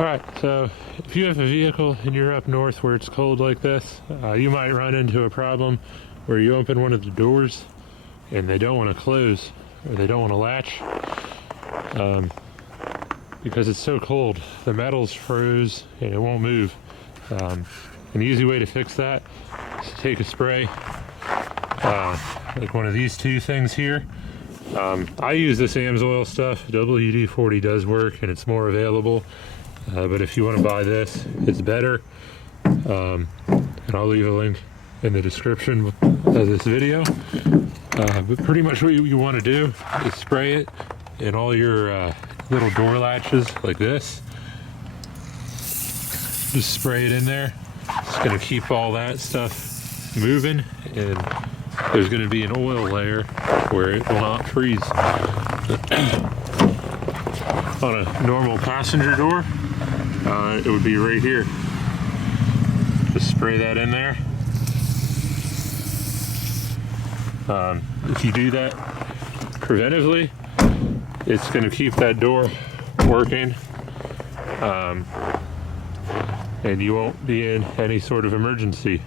Alright, so if you have a vehicle and you're up north where it's cold like this, you might run into a problem where you open one of the doors and they don't want to close or they don't want to latch because it's so cold. The metal's froze and it won't move. An easy way to fix that is to take a spray, like one of these two things here. I use this amsoil stuff. WD-40 does work and it's more available. But if you want to buy this, it's better. And I'll leave a link in the description of this video. But pretty much what you want to do is spray it in all your little door latches like this. Just spray it in there. It's going to keep all that stuff moving, and there's going to be an oil layer where it will not freeze. On a normal passenger door, it would be right here. Just spray that in there. If you do that preventively, it's going to keep that door working, and you won't be in any sort of emergency.